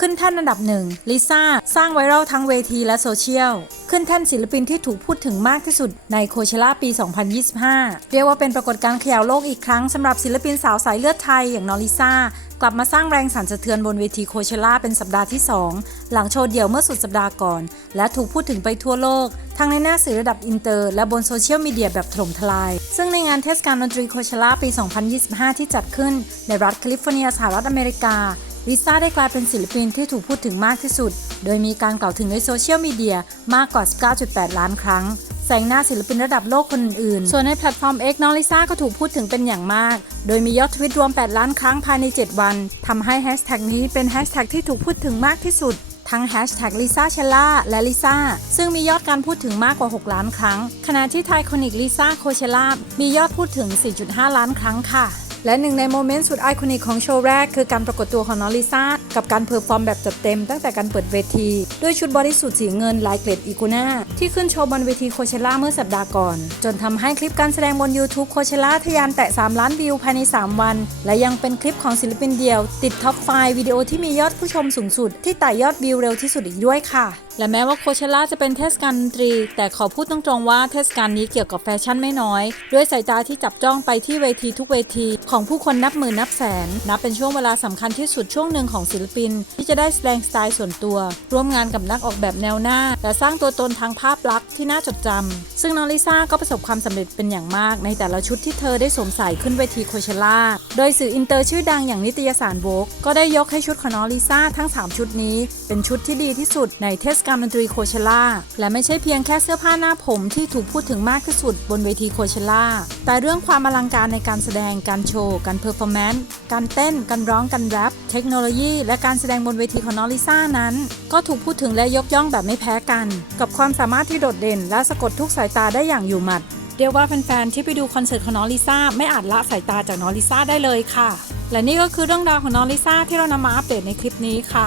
ขึ้นแท่นอันดับหนึ่งลิซ่าสร้างไวรัลทั้งเวทีและโซเชียล ขึ้นแท่นศิลปินที่ถูกพูดถึงมากที่สุดในโคเชล่าปี 2025 เรียกว่าเป็นปรากฏการณ์เขย่าวโลกอีกครั้งสำหรับศิลปินสาวสายเลือดไทยอย่างนอริซ่ากลับมาสร้างแรงสั่นสะเทือนบนเวทีโคเชล่าเป็นสัปดาห์ที่ 2 หลังโชว์เดี่ยวเมื่อสุดสัปดาห์ก่อน และถูกพูดถึงไปทั่วโลก ทั้งในหน้าสื่อระดับอินเตอร์ และบนโซเชียลมีเดียแบบถล่มทลาย ซึ่งในงานเทศกาลดนตรีโคเชล่าปี 2025 ที่จัดขึ้นในรัฐแคลิฟอร์เนียสหรัฐอเมริกา ลิซ่าได้กลายเป็นศิลปินที่ถูกพูดถึงมากที่สุด โดยมีการกล่าวถึงในโซเชียลมีเดียมากกว่า 19.8 ล้านครั้งแซงหน้าศิลปินระดับโลกคนอื่น ส่วนในแพลตฟอร์ม X น้องลิซ่าก็ถูกพูดถึงเป็นอย่างมาก โดยมียอดทวิตรวม 8 ล้านครั้งภายใน 7 วันทำให้แฮชแท็กนี้เป็นแฮชแท็กที่ถูกพูดถึงมากที่สุด ทั้งแฮชแท็กลิซ่าเชล่าและลิซ่าซึ่งมียอดการพูดถึงมากกว่า 6 ล้านครั้ง ขณะที่ไทคอนิกลิซ่าโคเชล่ามียอดพูดถึง 4.5 ล้านครั้งค่ะ และหนึ่งในโมเมนต์สุดไอคอนิกของโชว์แรก คือการปรากฏตัวของน้องลิซ่า กับการเพอร์ฟอร์มแบบจัดเต็มตั้งแต่การเปิดเวที ด้วยชุดบริสุทธิ์สีเงินลายเกล็ดอีกูน่าที่ขึ้นโชว์บนเวทีโคเชล่าเมื่อสัปดาห์ก่อน จนทำให้คลิปการแสดงบน YouTube โคเชล่าทะยานแตะ 3 ล้านวิวภายใน 3 วัน และยังเป็นคลิปของศิลปินเดียว ติดท็อปไฟวิดีโอที่มียอดผู้ชมสูงสุด ที่ไต่ยอดวิวเร็วที่สุดอีกด้วยค่ะ และแม้ว่าโคเชล่าจะเป็นเทศกาลดนตรี แต่ขอพูดตรงๆว่าเทศกาลนี้เกี่ยวกับแฟชั่นไม่น้อย ด้วยสายตาที่จับจ้องไปที่เวทีทุกเวที ของผู้คนนับหมื่นนับแสน นับเป็นช่วงเวลาสำคัญที่สุดช่วงหนึ่งของศิลปิน ที่จะได้แสดงสไตล์ส่วนตัว ร่วมงานกับนักออกแบบแนวหน้า และสร้างตัวตนทางภาพลักษณ์ที่น่าจดจำซึ่งน้องลิซ่าก็ประสบความสำเร็จเป็นอย่างมาก ในแต่ละชุดที่เธอได้สวมใส่ขึ้นเวทีโคเชล่าโดยสื่ออินเตอร์ชื่อดังอย่างนิตยสารโวกก็ได้ยกให้ชุดของน้องลิซ่าทั้ง 3 ชุดนี้ เป็นชุดที่ดีที่สุดในเทศกาลดนตรีโคเชล่าและไม่ใช่เพียงแค่เสื้อผ้าหน้าผมที่ถูกพูดถึงมากที่สุดบนเวทีโคเชล่าแต่เรื่องความอลังการในการแสดงการโชว์ การเพอร์ฟอร์แมนซ์การเต้น การร้องการแรปเทคโนโลยี และการแสดงบนเวทีของน้องลิซ่านั้น ก็ถูกพูดถึงและยกย่องแบบไม่แพ้กัน กับความสามารถที่โดดเด่น และสะกดทุกสายตาได้อย่างอยู่หมัดเรียกว่าแฟนๆที่ไปดูคอนเสิร์ตของน้องลิซ่าไม่อาจละสายตาจากน้องลิซ่าได้เลยค่ะ และนี่ก็คือเรื่องราวของน้องลิซ่าที่เรานำมาอัปเดตในคลิปนี้ค่ะ